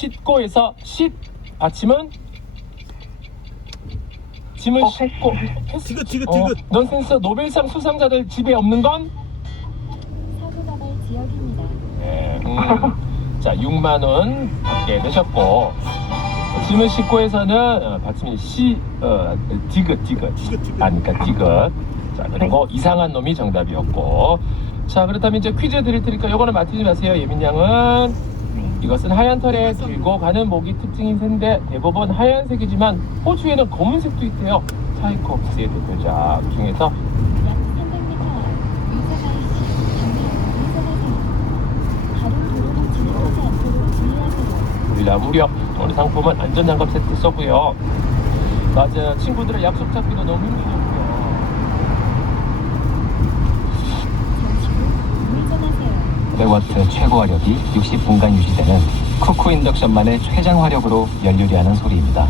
싣고에서 싣 받침은 짐을 싣고 디귿. 넌센스. 노벨상 수상자들 집에 없는 건? 사고다발 지역입니다. 네, 자 6만 원 받게 되셨고, 짐을 싣고에서는 받침이 디귿 아니까 디귿. 자 그리고 이상한 놈이 정답이었고, 자 그렇다면 이제 퀴즈 드릴 테니까 요거는 맞히지 마세요. 예민 양은. 이것은 하얀 털에 길고 가는 목이 특징인 새인데 대부분 하얀색이지만 호주에는 검은색도 있대요. 차이콥스의 대표작 중에서 약 300m 앞 유서가 있이 경계 우회전하세요. 다른 도로로 진입하지 않도록 주의하세요. 우리라 무려. 오늘 상품은 안전장갑 세트 썼고요. 맞아, 친구들의 약속 잡기도 너무 힘들었고요. 잠시 후 우회전하세요. 100W 최고 화력이 60분간 유지되는 쿠쿠 인덕션만의 최장 화력으로 열유리 하는 소리입니다.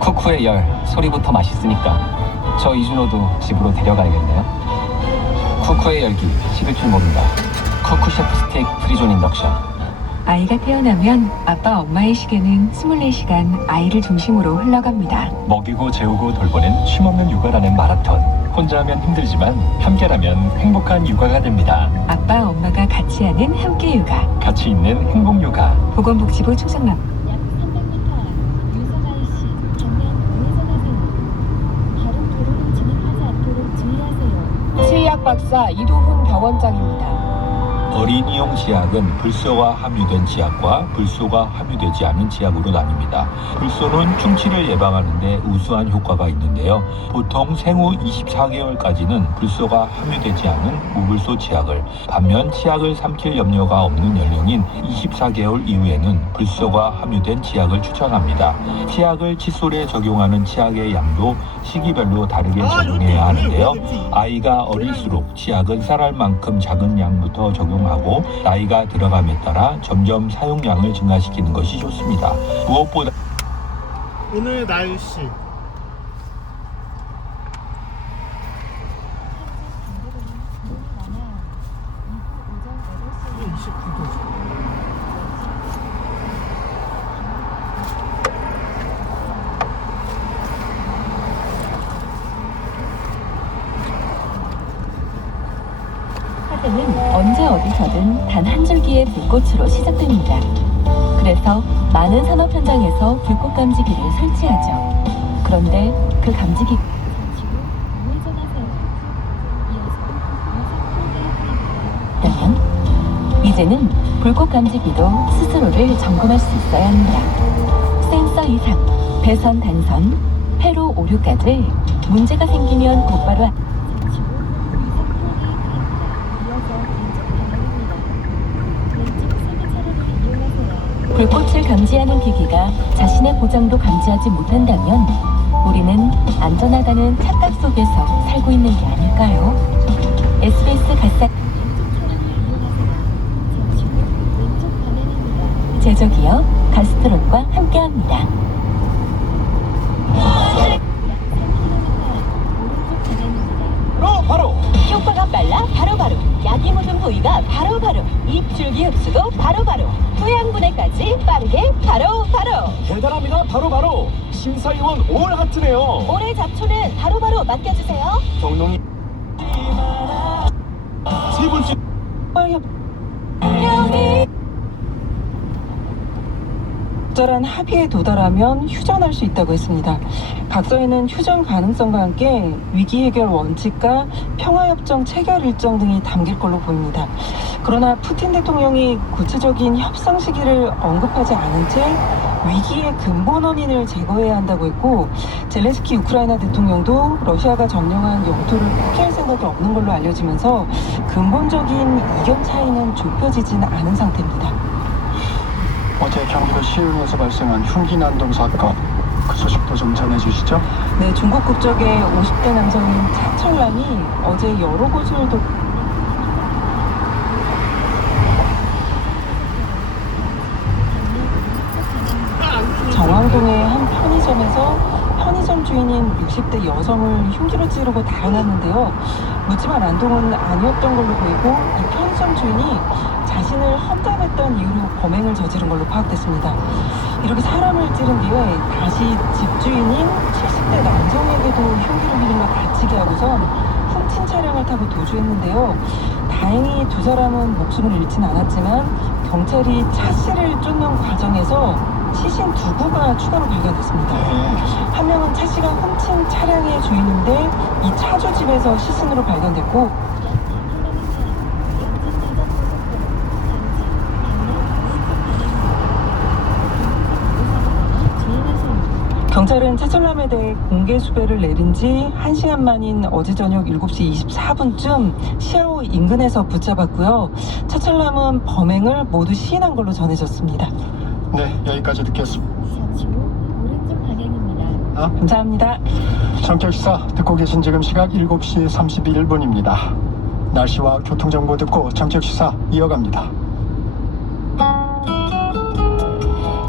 쿠쿠의 열, 소리부터 맛있으니까 저 이준호도 집으로 데려가야겠네요. 쿠쿠의 열기, 식을 줄 모른다. 쿠쿠 셰프 스틱 프리존 인덕션. 아이가 태어나면 아빠 엄마의 시계는 24시간 아이를 중심으로 흘러갑니다. 먹이고 재우고 돌보는 쉼없는 육아라는 마라톤. 혼자 하면 힘들지만 함께라면 행복한 육아가 됩니다. 아빠 엄마가 같이 하는 함께 육아. 가치 있는 행복 육아. 보건복지부 총장남. 약 300m 앞 유서가 있이 경계 우회전하세요. 다른 도로로 진입하지 않도록 주의하세요. 치의학 박사 이도훈 병원장입니다. 어린이용 치약은 불소가 함유된 치약과 불소가 함유되지 않은 치약으로 나뉩니다. 불소는 충치를 예방하는 데 우수한 효과가 있는데요. 보통 생후 24개월까지는 불소가 함유되지 않은 무불소 치약을, 반면 치약을 삼킬 염려가 없는 연령인 24개월 이후에는 불소가 함유된 치약을 추천합니다. 치약을 칫솔에 적용하는 치약의 양도 시기별로 다르게 적용해야 하는데요. 아이가 어릴수록 치약은 쌀알 만큼 작은 양부터 적용하고 나이가 들어감에 따라 점점 사용량을 증가시키는 것이 좋습니다. 무엇보다 오늘 날씨 현재 반대로는 눈이 많아요. 29도. 화재는 언제 어디서든 단 한 줄기의 불꽃으로 시작됩니다. 그래서 많은 산업 현장에서 불꽃 감지기를 설치하죠. 그런데 그 감지기 잠시 후 우회전하세요. 이어서 그러면 이제는 불꽃 감지기도 스스로를 점검할 수 있어야 합니다. 센서 이상, 배선 단선, 회로 오류까지 문제가 생기면 곧바로 잠시 후 불꽃을 감지하는 기기가 자신의 고장도 감지하지 못한다면 우리는 안전하다는 착각 속에서 살고 있는 게 아닐까요? SBS 갓사 제조기업 가스트롯과 함께합니다. 바로 효과가 빨라 바로바로, 약이 묻은 부위가 바로바로, 입줄기 흡수도 바로바로, 부양분해까지 빠르게 바로바로. 대단합니다. 바로 심사위원 올 하트네요. 올해 잡초는 바로바로 맡겨주세요. 정농이 세 번째 적절한 합의에 도달하면 휴전할 수 있다고 했습니다. 박서희는 휴전 가능성과 함께 위기 해결 원칙과 평화협정 체결 일정 등이 담길 걸로 보입니다. 그러나 푸틴 대통령이 구체적인 협상 시기를 언급하지 않은 채 위기의 근본 원인을 제거해야 한다고 했고, 젤렌스키 우크라이나 대통령도 러시아가 점령한 영토를 포기할 생각이 없는 걸로 알려지면서 근본적인 이견 차이는 좁혀지지는 않은 상태입니다. 어제 경기도 시흥에서 발생한 흉기 난동 사건, 그 소식도 좀 전해주시죠. 네, 중국 국적의 50대 남성인 차철남이 어제 여러 곳을 정왕동의 한 편의점에서 편의점 주인인 60대 여성을 흉기로 찌르고 달아났는데요. 묻지마 난동은 아니었던 걸로 보이고 이 편의점 주인이 자신을 험담했던 이유로 범행을 저지른 걸로 파악됐습니다. 이렇게 사람을 찌른 뒤에 다시 집주인인 70대 남성에게도 흉기를 흘리며 다치게 하고선 훔친 차량을 타고 도주했는데요. 다행히 두 사람은 목숨을 잃진 않았지만 경찰이 차 씨를 쫓는 과정에서 시신 두 구가 추가로 발견됐습니다. 한 명은 차 씨가 훔친 차량의 주인인데 이 차주 집에서 시신으로 발견됐고, 경찰은 차철남에 대해 공개 수배를 내린 지 1시간 만인 어제 저녁 7시 24분쯤 시아오 인근에서 붙잡았고요. 차철남은 범행을 모두 시인한 걸로 전해졌습니다. 네, 여기까지 듣겠습니다. 잠시 후 오른쪽 방향입니다. 감사합니다. 전격시사 듣고 계신 지금 시각 7시 31분입니다. 날씨와 교통정보 듣고 전격시사 이어갑니다.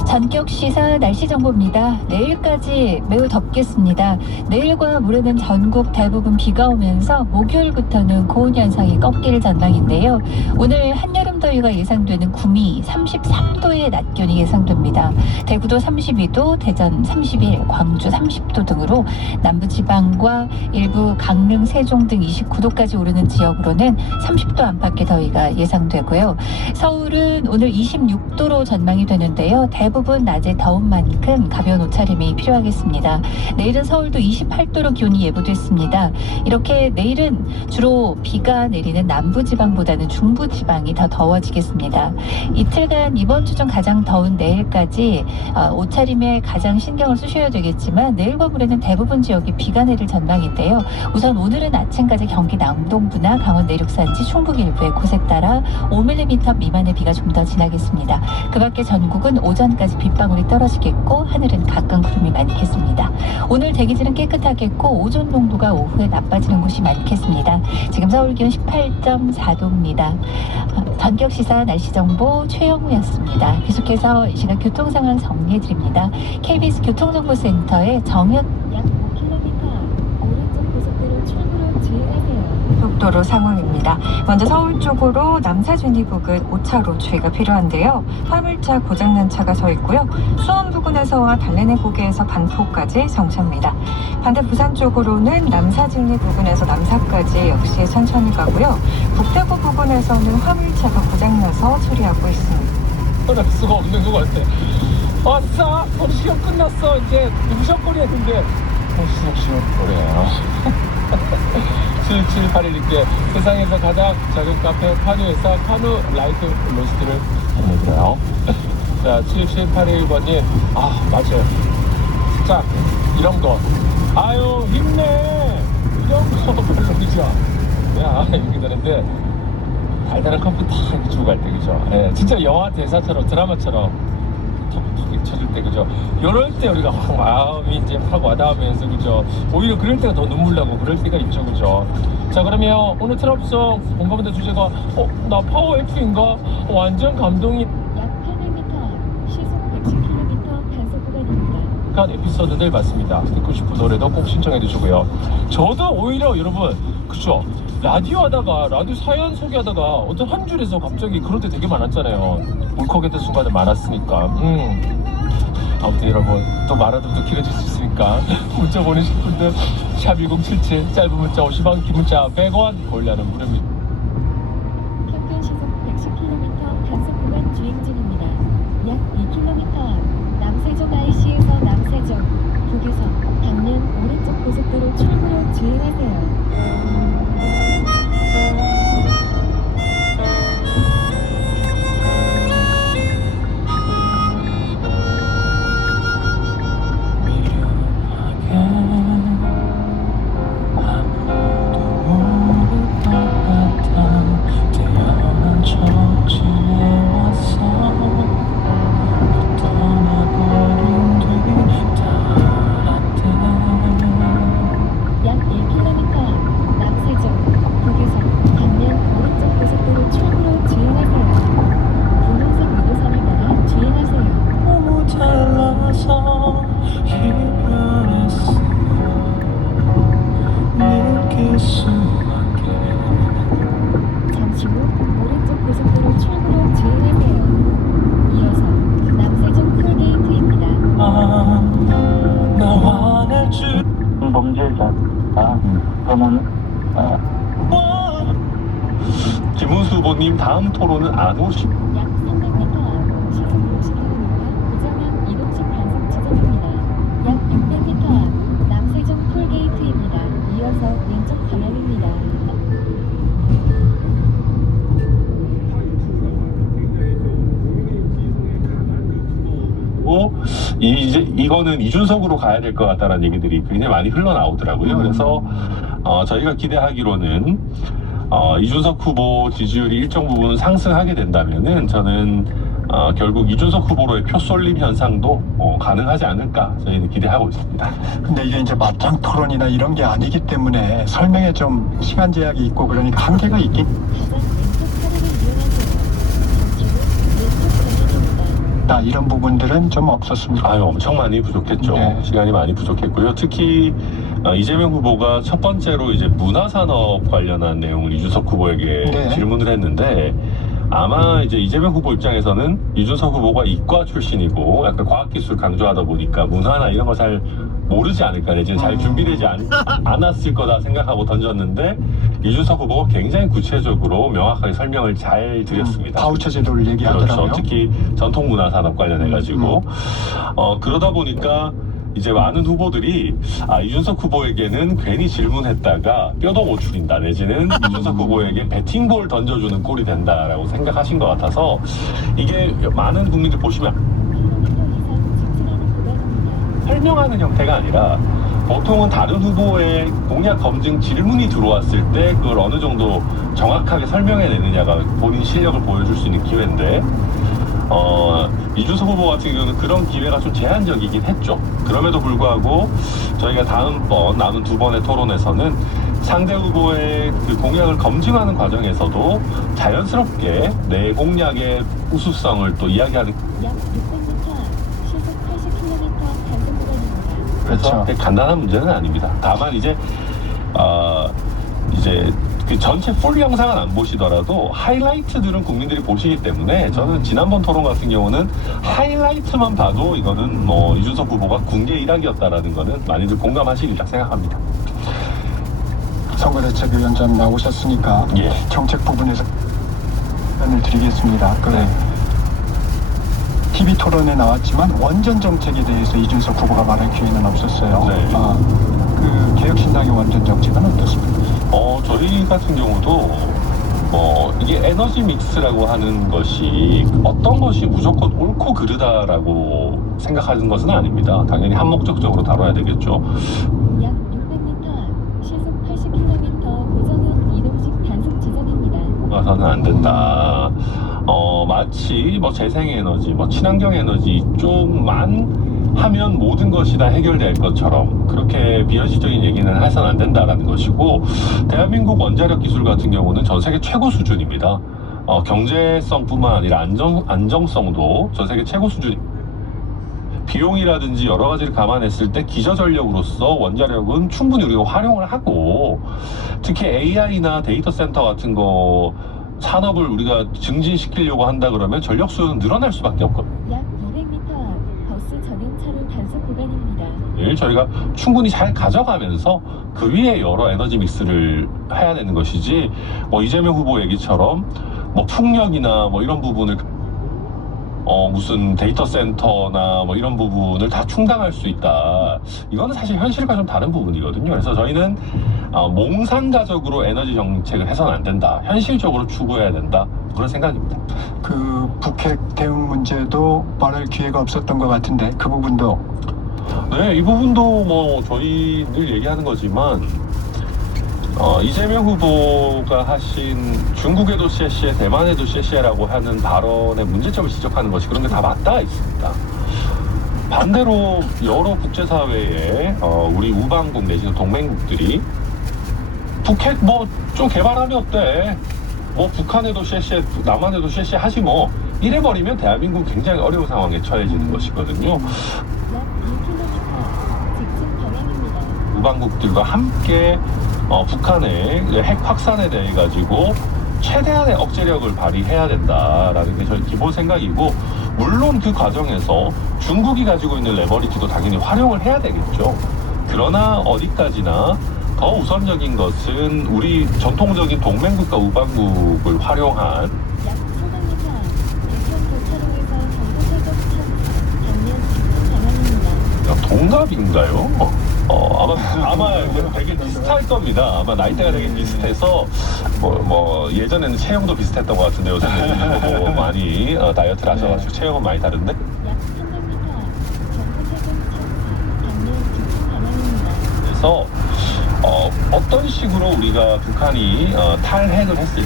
전격 시사 날씨 정보입니다. 내일까지 매우 덥겠습니다. 내일과 모레는 전국 대부분 비가 오면서 목요일부터는 고온 현상이 꺾일 전망인데요. 오늘 한여름 더위가 예상되는 구미 33도의 낮 기온이 예상됩니다. 대구도 32도, 대전 31, 광주 30도 등으로 남부지방과 일부 강릉, 세종 등 29도까지 오르는 지역으로는 30도 안팎의 더위가 예상되고요. 서울은 오늘 26도로 전망이 되는데요. 대부분 낮에 더운 만큼 가벼운 옷차림이 필요하겠습니다. 내일은 서울도 28도로 기온이 예보됐습니다. 이렇게 내일은 주로 비가 내리는 남부지방보다는 중부지방이 더 더워지겠습니다. 이틀간 이번 주 중 가장 더운 내일까지 옷차림에 가장 신경을 쓰셔야 되겠지만 내일과 모레는 대부분 지역이 비가 내릴 전망인데요. 우선 오늘은 아침까지 경기 남동부나 강원 내륙 산지 충북 일부에 곳에 따라 5mm 미만의 비가 좀 더 지나겠습니다. 그 밖에 전국은 오전까지 빗방울이 떨어지겠고 하늘은 가끔 구름이 많겠습니다. 오늘 대기질은 깨끗하겠고 오존 농도가 오후에 나빠지는 곳이 많겠습니다. 지금 서울 기온 18.4도입니다. 전격시사 날씨정보 최영우였습니다. 계속해서 이 시각 교통상황 정리해드립니다. KBS 교통정보센터의 정현 약 5km 오른쪽 고속도로 출구로 주의하세요. 고속도로 상황입니다. 먼저 서울 쪽으로 남사준이 부근 5차로 주의가 필요한데요. 화물차 고장난 차가 서 있고요. 수원 부근에서와 달래내 고개에서 반포까지 정체입니다. 반대 부산 쪽으로는 남사진리 부근에서 남사까지 역시 천천히 가고요. 북대구 부근에서는 화물차가 고장나서 처리하고 있습니다. 할 수가 없는 것 같아. 왔어! 시험 끝났어. 이제 무셔거리 했는데 시험 그래요. 7781님께 세상에서 가장 작은 카페 카누에서 카누 라이트 로스트를 보내드려요. 자, 7781번님, 맞아요. 진짜 이런 거, 아유 힘내, 이런 거 별로이죠. 야, 이렇게 되는데 달달한 커피 탁 주고 갈 때, 그죠? 예, 진짜 영화 대사처럼, 드라마처럼 톡톡 쳐줄 때, 그죠? 이럴 때 우리가 마음이 이제 확 와닿으면서, 그죠? 오히려 그럴 때가 더 눈물 나고 그럴 때가 있죠, 그죠? 자, 그러면 오늘 트랍송 공감대 주제가 나 파워 F인가? 완전 감동이 약 800m 시속 110km 단속 구간입니다. 한 에피소드들 맞습니다. 듣고 싶은 노래도 꼭 신청해 주시고요. 저도 오히려 여러분, 그죠? 라디오 하다가, 라디오 사연 소개하다가 어떤 한 줄에서 갑자기 그럴 때 되게 많았잖아요. 울컥했던 순간들 많았으니까. 아무튼 여러분, 또 말하다 또 길어질 수 있으니까 문자 보내실 분들 샵1077, 짧은 문자 50원, 긴 문자 100원, 고일라는 무료입니다. 평균 시속 110km 단속 구간 주행 중입니다. 약 2km 앞 남세종 IC에서 남세종, 북유성, 방면 오른쪽 고속도로 출구로 주행하세요. 아무도 모를 것 같아. 성범죄자 또는 김은수 후보님 다음 토론은 안 오시. 약 300m 앞 시속 60km 고정형 이동식 단속 지점입니다. 약 600m 앞 남세종 톨게이트입니다. 이어서 왼쪽 방향입니다. 이거는 이준석으로 가야 될 것 같다라는 얘기들이 굉장히 많이 흘러나오더라고요. 그래서 저희가 기대하기로는 이준석 후보 지지율이 일정 부분 상승하게 된다면은 저는 결국 이준석 후보로의 표 쏠림 현상도 가능하지 않을까 저희는 기대하고 있습니다. 근데 이게 이제 맞짱 토론이나 이런 게 아니기 때문에 설명에 좀 시간 제약이 있고 그러니까 한계가 있긴. 가장 왼쪽 차로를 이용하세요. 정치로 왼쪽 방향입니다. 이런 부분들은 좀 없었습니다. 아유, 엄청 많이 부족했죠. 네. 시간이 많이 부족했고요. 특히 이재명 후보가 첫 번째로 이제 문화산업 관련한 내용을 이준석 후보에게 네. 질문을 했는데 아마 이제 이재명 후보 입장에서는 이준석 후보가 이과 출신이고 약간 과학기술 강조하다 보니까 문화나 이런 거 잘 모르지 않을까 내지는 잘 준비되지 않았을 거다 생각하고 던졌는데 이준석 후보가 굉장히 구체적으로 명확하게 설명을 잘 드렸습니다. 바우처 제도를 얘기하더라고요. 그렇죠. 특히 전통 문화 산업 관련해가지고 그러다 보니까 이제 많은 후보들이 이준석 후보에게는 괜히 질문했다가 뼈도 못 추린다 내지는 이준석 후보에게 배팅볼 던져주는 꼴이 된다라고 생각하신 것 같아서 이게 많은 국민들 보시면 1km 이상 직진하는 구간입니다. 설명하는 형태가 아니라 보통은 다른 후보의 공약 검증 질문이 들어왔을 때 그걸 어느 정도 정확하게 설명해내느냐가 본인 실력을 보여줄 수 있는 기회인데 이준석 후보 같은 경우는 그런 기회가 좀 제한적이긴 했죠. 그럼에도 불구하고 저희가 다음번 남은 두 번의 토론에서는 상대 후보의 그 공약을 검증하는 과정에서도 자연스럽게 내 공약의 우수성을 또 이야기하는 약 600m 앞 시속 80km 단속 구간입니다. 그래서 그렇죠. 그게 간단한 문제는 아닙니다. 다만 이제 그 전체 풀 영상은 안 보시더라도 하이라이트들은 국민들이 보시기 때문에 저는 지난번 토론 같은 경우는 하이라이트만 봐도 이거는 뭐 이준석 후보가 군계 일학이었다라는 거는 많이들 공감하시리라 생각합니다. 선거대책위원장 나오셨으니까 예. 정책 부분에서 답변을 드리겠습니다. 네. TV 토론에 나왔지만 원전 정책에 대해서 이준석 후보가 말할 기회는 없었어요. 네. 그 개혁신당의 원전 정책은 어떻습니까? 저희 같은 경우도 이게 에너지 믹스라고 하는 것이 어떤 것이 무조건 옳고 그르다라고 생각하는 것은 아닙니다. 당연히 한목적적으로 다뤄야 되겠죠. 약 600m 앞 시속 80km 고정형 이동식 단속 지점입니다. 가서는 안 된다. 마치 재생에너지, 친환경 에너지 이쪽만 하면 모든 것이 다 해결될 것처럼 그렇게 비현실적인 얘기는 해서는 안 된다라는 것이고 대한민국 원자력 기술 같은 경우는 전 세계 최고 수준입니다. 경제성뿐만 아니라 안정성도 전 세계 최고 수준. 비용이라든지 여러 가지를 감안했을 때 기저전력으로서 원자력은 충분히 우리가 활용을 하고 특히 AI나 데이터 센터 같은 거 산업을 우리가 증진시키려고 한다 그러면 전력 수요는 늘어날 수밖에 없거든요. 약 200m 앞 버스 전용차로 단속 구간입니다. 저희가 충분히 잘 가져가면서 그 위에 여러 에너지 믹스를 해야 되는 것이지 이재명 후보 얘기처럼 풍력이나 이런 부분을 무슨 데이터 센터나 이런 부분을 다 충당할 수 있다. 이거는 사실 현실과 좀 다른 부분이거든요. 그래서 저희는 몽상가적으로 에너지 정책을 해서는 안 된다. 현실적으로 추구해야 된다. 그런 생각입니다. 그 북핵 대응 문제도 말할 기회가 없었던 것 같은데 그 부분도 네, 이 부분도 저희 늘 얘기하는 거지만 이재명 후보가 하신 중국에도 셰셰, 대만에도 셰셰라고 하는 발언의 문제점을 지적하는 것이 그런 게 다 맞닿아 있습니다. 반대로 여러 국제사회에 우리 우방국 내지는 동맹국들이 북핵 좀 개발하면 어때? 북한에도 셰셰, 남한에도 셰셰 하지 이래버리면 대한민국 굉장히 어려운 상황에 처해지는 것이거든요. 약 2km 앞 직진 방향입니다. 우방국들과 함께 북한의 핵 확산에 대해 가지고 최대한의 억제력을 발휘해야 된다라는 게 저희 기본 생각이고 물론 그 과정에서 중국이 가지고 있는 레버리지도 당연히 활용을 해야 되겠죠. 그러나 어디까지나 더 우선적인 것은 우리 전통적인 동맹국가 우방국을 활용한 약 400m 대천 도차로에서 정보세적 방면 방향입니다. 동갑인가요? 아마 이거 되게 비슷할 겁니다. 아마 나이대가 되게 비슷해서 뭐 예전에는 체형도 비슷했던 것 같은데 요새는 뭐 많이 다이어트를 하셔가지고 체형은 많이 다른데 약 300m 정보세적 방면 방향입니다. 그래서 어떤 식으로 우리가 북한이 탈핵을 했을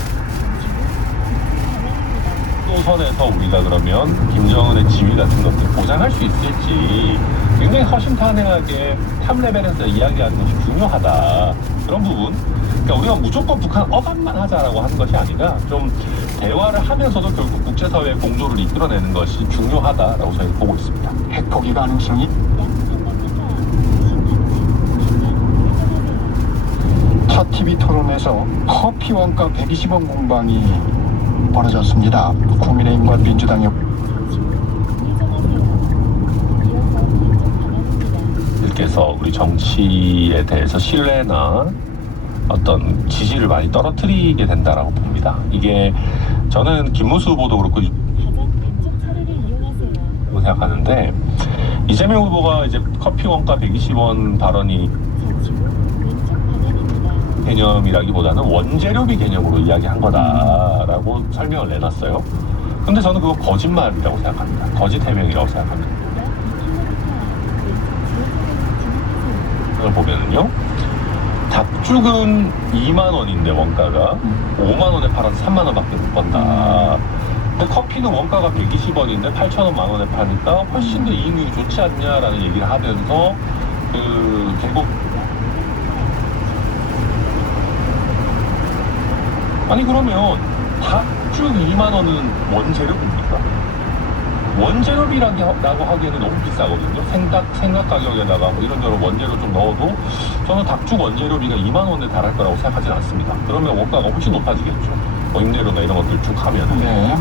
또 선에서 우리가 그러면 김정은의 지위 같은 것들 보장할 수 있을지 굉장히 허심탄회하게 탑 레벨에서 이야기하는 것이 중요하다. 그런 부분. 그러니까 우리가 무조건 북한 억압만 하자라고 하는 것이 아니라 좀 대화를 하면서도 결국 국제사회의 공조를 이끌어내는 것이 중요하다라고 저는 보고 있습니다. 핵 포기 가능성이 약 300m 첫 TV 토론에서 커피 원가 120원 공방이 벌어졌습니다. 국민의힘과 민주당의 그래서 우리 정치에 대해서 신뢰나 어떤 지지를 많이 떨어뜨리게 된다라고 봅니다. 이게 저는 김문수 후보도 그렇고 가장 왼쪽 차로를 이용하세요. 생각하는데 이재명 후보가 이제 커피 원가 120원 발언이 잠시 후 왼쪽 방향입니다. 개념이라기보다는 원재료비 개념으로 이야기한 거다라고 설명을 내놨어요. 근데 저는 그거 거짓말이라고 생각합니다. 거짓 해명이라고 생각합니다. 약 2km 왼쪽 지하차도를 진입하세요. 이걸 보면은요. 닭죽은 2만 원인데 원가가 5만 원에 팔아서 3만 원밖에 못 번다. 근데 커피는 원가가 120원인데 8,000원, 만 원에 파니까 훨씬 더 이익률이 좋지 않냐라는 얘기를 하면서 결국 아니 그러면 닭죽 2만 원은 원재료입니까? 원재료비라고 하기에는 너무 비싸거든요. 생각 가격에다가 뭐 이런저런 원재료 좀 넣어도 저는 닭죽 원재료비가 2만 원에 달할 거라고 생각하진 않습니다. 그러면 원가가 훨씬 높아지겠죠. 뭐 임대료나 이런 것들 쭉 하면. 네.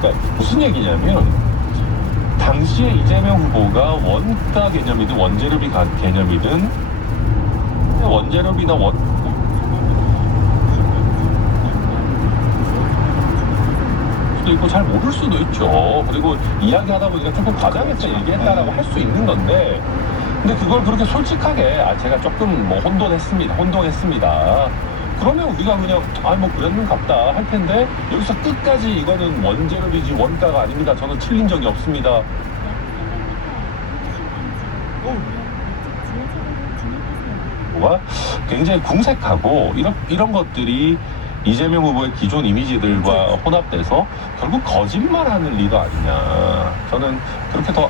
그러니까 무슨 얘기냐면 당시에 이재명 후보가 원가 개념이든 원재료비 개념이든 원재료비나 수도 있고 잘 모를 수도 있죠. 그리고 이야기하다 보니까 조금 과장해서 얘기했다라고 할 수 있는 건데 근데 그걸 그렇게 솔직하게 제가 조금 뭐 혼동했습니다. 그러면 우리가 그냥 뭐 그랬는갑다 할 텐데 여기서 끝까지 이거는 원재료비지 원가가 아닙니다. 저는 틀린 적이 없습니다. 약 300m 왼쪽 지하차도를 진입하세요. 가 굉장히 궁색하고 이런 것들이 이재명 후보의 기존 이미지들과 혼합돼서 결국 거짓말하는 리더 아니냐. 저는 그렇게 더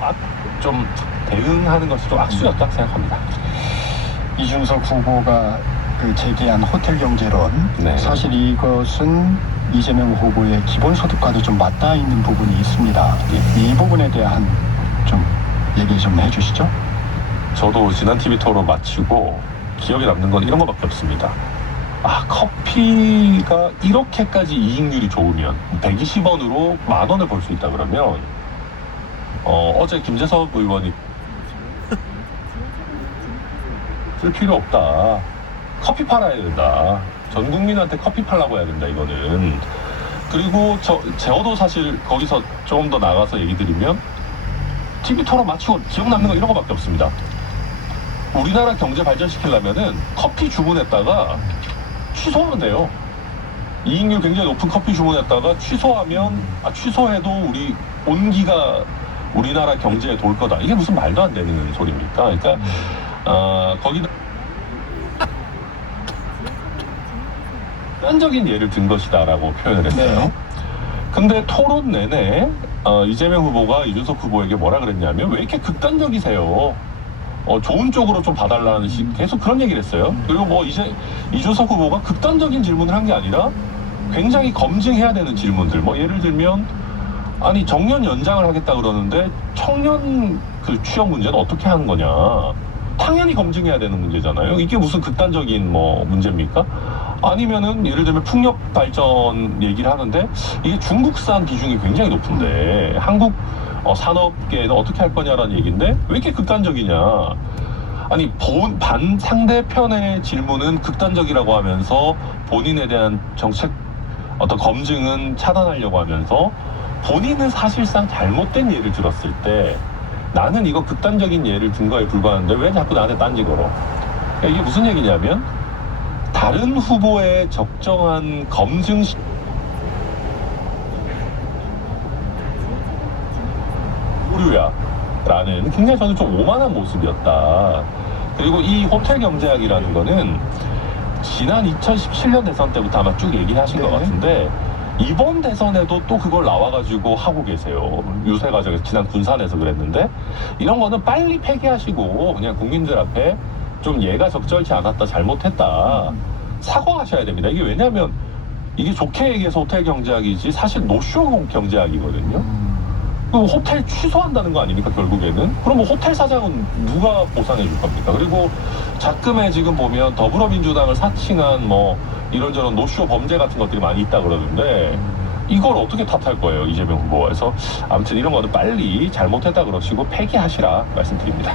좀 대응하는 것이 좀 악수였다 생각합니다. 이준석 후보가 제기한 호텔 경제론 네. 사실 이것은 이재명 후보의 기본소득과도 좀 맞닿아 있는 부분이 있습니다. 이 부분에 대한 좀 얘기 좀 해주시죠. 저도 지난 TV 토론 마치고 기억에 남는 건 이런 것밖에 없습니다. 커피가 이렇게까지 이익률이 좋으면 120원으로 만 원을 벌 수 있다 그러면 어제 김재석 의원이 쓸 필요 없다. 커피 팔아야 된다. 전 국민한테 커피 팔라고 해야 된다 이거는. 그리고 저도 사실 거기서 조금 더 나가서 얘기 드리면 TV 토론 마치고 기억 남는 거 이런 거밖에 없습니다. 우리나라 경제 발전시키려면은 커피 주문했다가 취소하면 돼요. 이익률 굉장히 높은 커피 주문했다가 취소하면 취소해도 우리 온기가 우리나라 경제에 돌 거다. 이게 무슨 말도 안 되는 소리입니까? 그러니까 거기다 극단적인 예를 든 것이다라고 표현을 했어요. 네. 근데 토론 내내 이재명 후보가 이준석 후보에게 뭐라 그랬냐면 왜 이렇게 극단적이세요? 좋은 쪽으로 좀 봐달라는 식 계속 그런 얘기를 했어요. 그리고 뭐 이준석 후보가 극단적인 질문을 한 게 아니라 굉장히 검증해야 되는 질문들. 뭐 예를 들면 아니 정년 연장을 하겠다 그러는데 청년 취업 문제는 어떻게 하는 거냐? 당연히 검증해야 되는 문제잖아요. 이게 무슨 극단적인 문제입니까? 아니면은 예를 들면 풍력 발전 얘기를 하는데 이게 중국산 비중이 굉장히 높은데 한국 산업계는 어떻게 할 거냐라는 얘기인데 왜 이렇게 극단적이냐? 아니 상대편의 질문은 극단적이라고 하면서 본인에 대한 정책 어떤 검증은 차단하려고 하면서 본인은 사실상 잘못된 예를 들었을 때 나는 이거 극단적인 예를 든 거에 불과한데 왜 자꾸 나한테 딴지 걸어? 그러니까 이게 무슨 얘기냐면 다른 후보의 적정한 검증 오류야 라는 굉장히 저는 좀 오만한 모습이었다. 그리고 이 호텔 경제학이라는 거는 지난 2017년 대선 때부터 아마 쭉 얘기하신 것 같은데 이번 대선에도 또 그걸 나와가지고 하고 계세요. 유세 과정에서 지난 군산에서 그랬는데 이런 거는 빨리 폐기하시고 그냥 국민들 앞에 좀 얘가 적절치 않았다, 잘못했다 사과하셔야 됩니다. 이게 왜냐하면 이게 좋게 얘기해서 호텔 경제학이지 사실 노쇼 경제학이거든요. 그 호텔 취소한다는 거 아닙니까 결국에는? 그럼 뭐 호텔 사장은 누가 보상해 줄 겁니까? 그리고 작금에 지금 보면 더불어민주당을 사칭한 뭐 이런저런 노쇼 범죄 같은 것들이 많이 있다 그러는데 이걸 어떻게 탓할 거예요 이재명 후보에서. 아무튼 이런 거는 빨리 잘못했다 그러시고 폐기하시라 말씀드립니다.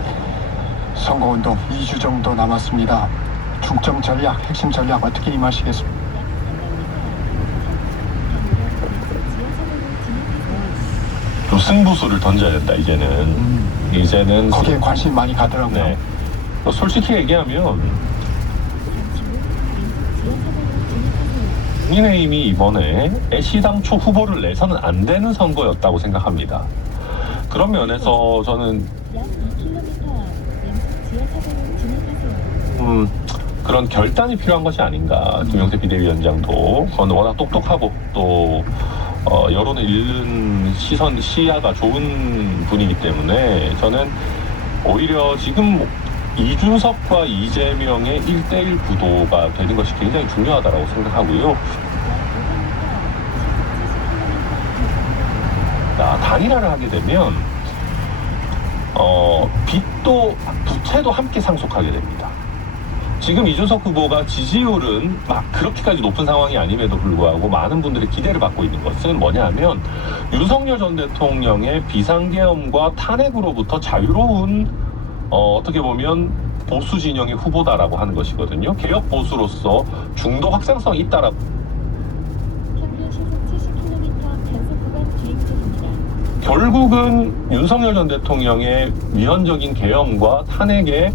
선거운동 2주 정도 남았습니다. 중점 전략, 핵심 전략 어떻게 임하시겠습니까? 좀 승부수를 던져야 된다 이제는 거기에 관심 많이 가더라고요. 네. 솔직히 얘기하면 국민의힘이 이번에 애시당초 후보를 내서는 안 되는 선거였다고 생각합니다. 그런 면에서 저는 약 2km 왼쪽 지하차도로 진입하세요. 그런 결단이 필요한 것이 아닌가. 김용태 비대위원장도 그건 워낙 똑똑하고 또 여론을 읽는 시야가 좋은 분이기 때문에 저는 오히려 지금 이준석과 이재명의 1대1 구도가 되는 것이 굉장히 중요하다고 생각하고요. 단일화를 하게 되면 빚도 부채도 함께 상속하게 됩니다. 지금 이준석 후보가 지지율은 막 그렇게까지 높은 상황이 아님에도 불구하고 많은 분들의 기대를 받고 있는 것은 뭐냐 하면 윤석열 전 대통령의 비상계엄과 탄핵으로부터 자유로운 어떻게 보면 보수 진영의 후보다라고 하는 것이거든요. 개혁 보수로서 중도 확장성이 있다라고. 평균 시속 70km 단속 구간 주행 중입니다. 결국은 윤석열 전 대통령의 위헌적인 계엄과 탄핵에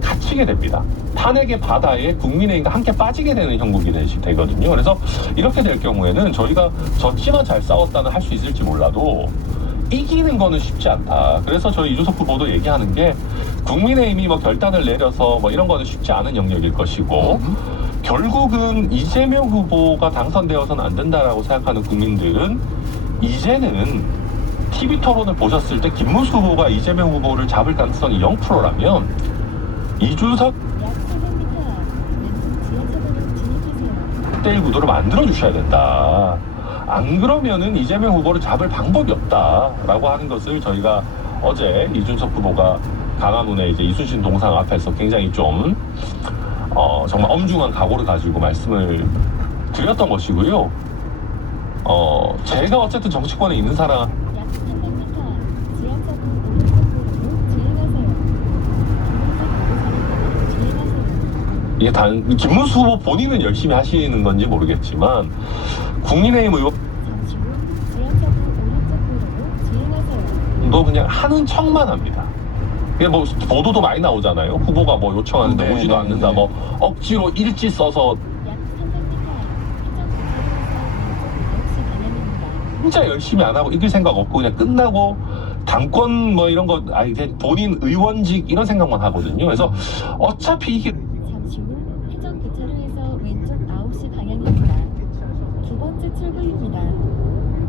갇히게 됩니다. 탄핵의 바다에 국민의힘과 함께 빠지게 되는 형국이 되거든요. 그래서 이렇게 될 경우에는 저희가 졌지만 잘 싸웠다는 할 수 있을지 몰라도 이기는 거는 쉽지 않다. 그래서 저희 이준석 후보도 얘기하는 게 국민의힘이 뭐 결단을 내려서 뭐 이런 거는 쉽지 않은 영역일 것이고 결국은 이재명 후보가 당선되어서는 안 된다라고 생각하는 국민들은 이제는 TV 토론을 보셨을 때 김문수 후보가 이재명 후보를 잡을 가능성이 0%라면 이준석 약 400m 앞 왼쪽 지하차도로 진입하세요. 1대1 구도를 만들어 주셔야 된다. 안 그러면은 이재명 후보를 잡을 방법이 없다라고 하는 것을 저희가 어제 이준석 후보가 강화문에 이제 이순신 동상 앞에서 굉장히 좀 정말 엄중한 각오를 가지고 말씀을 드렸던 것이고요. 제가 어쨌든 정치권에 있는 사람 약 300m 앞 지하차도 오른쪽으로 주행하세요. 이게 김문수 후보 본인은 열심히 하시는 건지 모르겠지만 국민의힘 의원 잠시 후 지하차도 오른쪽으로 주행하세요. 도 그냥 하는 척만 합니다. 이게 뭐 보도도 많이 나오잖아요. 후보가 뭐 요청하는데 네, 오지도 네, 않는다. 네. 뭐 억지로 일지 써서 약 300m 앞 회전 교차로에서 왼쪽 9시 방향입니다. 진짜 열심히 안 하고 이길 생각 없고 그냥 끝나고 당권 뭐 이런 거 이제 본인 의원직 이런 생각만 하거든요. 그래서 어차피 이게 잠시 후 회전 교차로에서 왼쪽 9시 방향입니다. 두 번째 출구입니다.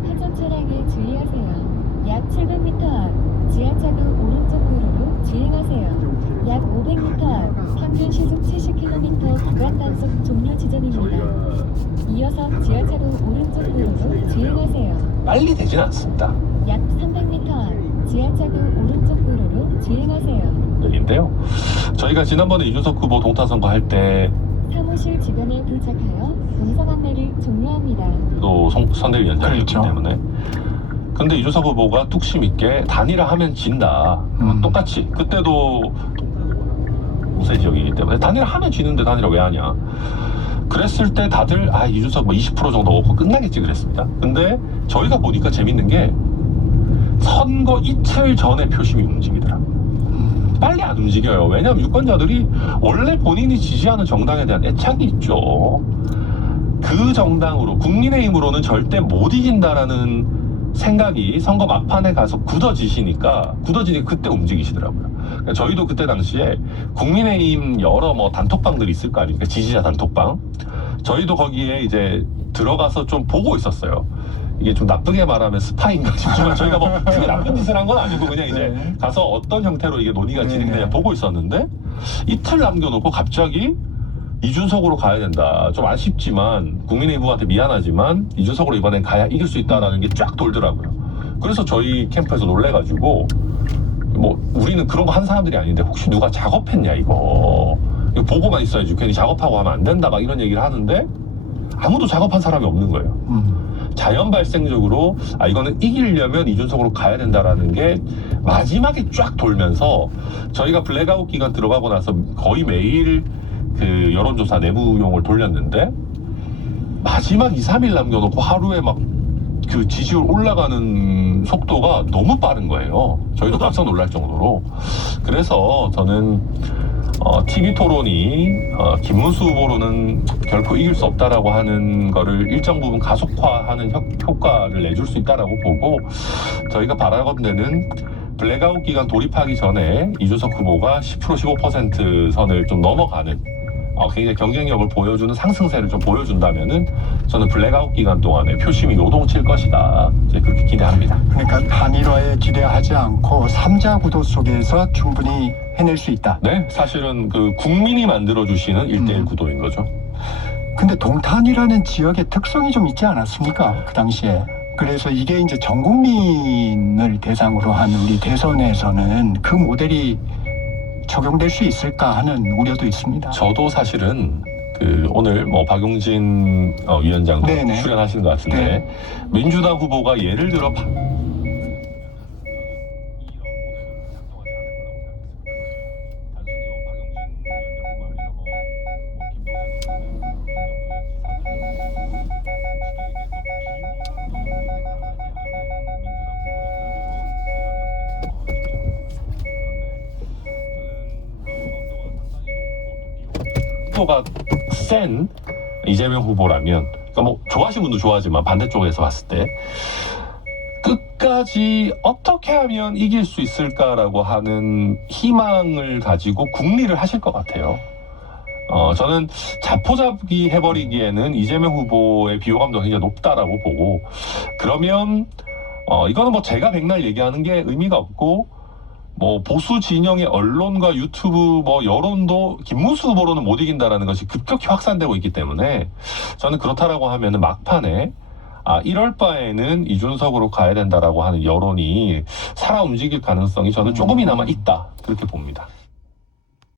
회전 차량에 주의하세요. 약 700m 앞 지하차도 오른쪽 도로로 주행하세요. 약 500m 앞 평균 시속 70km 구간 단속 종료 지점입니다. 이어서 지하차도 오른쪽 도로로 주행하세요. 빨리 되진 않습니다. 약 300m 앞 지하차도 오른쪽 도로로 주행하세요. 인데요. 저희가 지난번에 이준석 후보 동타 선거 할 때도 사무실 주변에 도착하여 동선 안내를 종료합니다. 선대위원장이었기 그렇죠. 때문에. 근데 이준석 후보가 뚝심 있게 단일화하면 진다. 똑같이 그때도 국세 지역이기 때문에 단일화 하면 지는데 단일화 왜 하냐. 그랬을 때 다들 이준석 뭐 20% 정도 얻고 끝나겠지 그랬습니다. 근데 저희가 보니까 재밌는 게 선거 이틀 전에 표심이 움직이더라. 빨리 안 움직여요. 왜냐하면 유권자들이 원래 본인이 지지하는 정당에 대한 애착이 있죠. 그 정당으로 국민의힘으로는 절대 못 이긴다라는 생각이 선거 막판에 가서 굳어지니까 그때 움직이시더라고요. 그러니까 저희도 그때 당시에 국민의힘 여러 뭐 단톡방들이 있을 거 아닙니까? 지지자 단톡방. 저희도 거기에 이제 들어가서 좀 보고 있었어요. 이게 좀 나쁘게 말하면 스파인가 싶지만 저희가 뭐 크게 나쁜 짓을 한 건 아니고 그냥 이제 가서 어떤 형태로 이게 논의가 진행되냐 보고 있었는데 이틀 남겨놓고 갑자기 이준석으로 가야 된다. 좀 아쉽지만 국민의힘 후보한테 미안하지만 이준석으로 이번엔 가야 이길 수 있다라는 게 쫙 돌더라고요. 그래서 저희 캠프에서 놀래가지고 뭐 우리는 그런 거 한 사람들이 아닌데 혹시 누가 작업했냐 이거 보고만 있어야지 괜히 작업하고 하면 안 된다 막 이런 얘기를 하는데 아무도 작업한 사람이 없는 거예요. 자연 발생적으로 이거는 이기려면 이준석으로 가야 된다라는 게 마지막에 쫙 돌면서 저희가 블랙아웃 기간 들어가고 나서 거의 매일 그 여론조사 내부용을 돌렸는데 마지막 2, 3일 남겨놓고 하루에 막 그 지지율 올라가는 속도가 너무 빠른 거예요. 저희도 깜짝 놀랄 정도로. 그래서 저는 TV 토론이 김문수 후보로는 결코 이길 수 없다라고 하는 거를 일정 부분 가속화하는 효과를 내줄 수 있다라고 보고 저희가 바라건 데는 블랙아웃 기간 돌입하기 전에 이준석 후보가 10% 15% 선을 좀 넘어가는 굉장히 경쟁력을 보여주는 상승세를 좀 보여준다면은 저는 블랙아웃 기간 동안에 표심이 요동칠 것이다. 이제 그렇게 기대합니다. 그러니까 단일화에 기대하지 않고 3자 구도 속에서 충분히 해낼 수 있다. 네, 사실은 그 국민이 만들어주시는 1대1 구도인 거죠. 근데 동탄이라는 지역의 특성이 좀 있지 않았습니까? 그 당시에. 그래서 이게 이제 전 국민을 대상으로 한 우리 대선에서는 그 모델이 적용될 수 있을까 하는 우려도 있습니다. 저도 사실은 그 오늘 뭐 박용진 위원장도 네네. 출연하시는 것 같은데 네. 민주당 후보가 예를 들어 가 센 이재명 후보라면 그러니까 뭐 좋아하시는 분도 좋아하지만 반대쪽에서 봤을 때 끝까지 어떻게 하면 이길 수 있을까라고 하는 희망을 가지고 국리를 하실 것 같아요. 저는 자포자기 해버리기에는 이재명 후보의 비호감도 굉장히 높다라고 보고 그러면 이거는 뭐 제가 백날 얘기하는 게 의미가 없고 뭐 보수 진영의 언론과 유튜브 뭐 여론도 김문수 후보로는 못 이긴다라는 것이 급격히 확산되고 있기 때문에 저는 그렇다라고 하면은 막판에 이럴 바에는 이준석으로 가야 된다라고 하는 여론이 살아 움직일 가능성이 저는 조금이나마 있다 그렇게 봅니다.